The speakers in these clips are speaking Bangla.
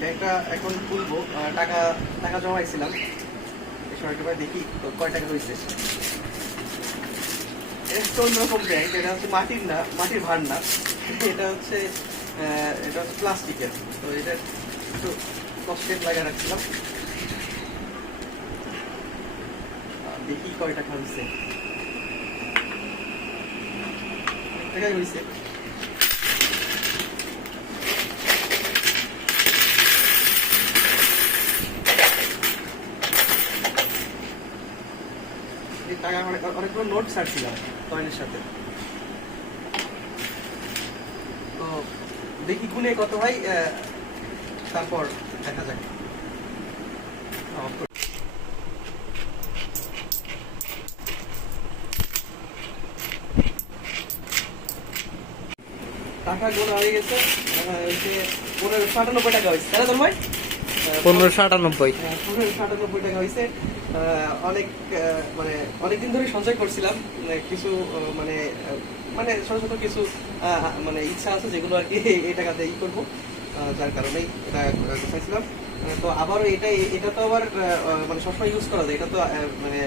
ব্যাংকটা এখন খুলবো, টাকা টাকা জমাইছিলাম, সরকারি ভাই দেখি কয় টাকা হয়েছে। এটা হচ্ছে অন্যরকম ব্যাংক, এটা হচ্ছে মাটির না, মাটির ভার না, এটা হচ্ছে প্লাস্টিকের। তো এটা একটু কষ্টের লাগা রাখছিলাম, দেখি কয় টাকা হয়েছে। টাকাই হয়েছে। টাকা অনেকগুলো নোট ছাড়ছিলাম কয়েনের সাথে, তো দেখি গুনে কত হয়, তারপর দেখা যাক। টাকা গোনা হয়ে গেছে, 1598 টাকা হয়েছে, তাই না তোর ভাই? 1598। 1598 টাকা হয়েছে। অনেক মানে অনেকদিন ধরে সঞ্চয় করছিলাম, কিছু মানে মানে ছোট ছোট কিছু মানে ইচ্ছা আছে যেগুলো আর কি এই টাকাতে করবো, যার কারণেই এটা গোছাইছিলাম। তো আবারও এটা তো আবার মানে সবসময় ইউজ করা যায়, এটা তো মানে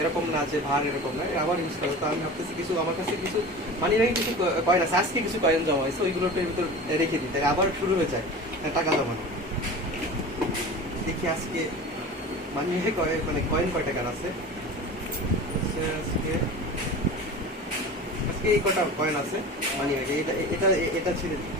এরকম না যে ভার এরকম না, আবার ইউজ করা। তো আমি ভাবতেছি কিছু আমার কাছে কিছু মানি ব্যাগে কিছু কয়েন আছে, আজকে কিছু কয়েন জমা হয়েছে, ওইগুলোর ভিতর রেখে দিই, আবার শুরু হয়ে যায় টাকা জমানো। দেখি আজকে মানি ব্যাগে মানে কয়েন কয় টাকার আছে। আজকে আজকে এই কটা কয়েন আছে মানি ব্যাগে, এটা এটা এটা ছেড়ে দিই।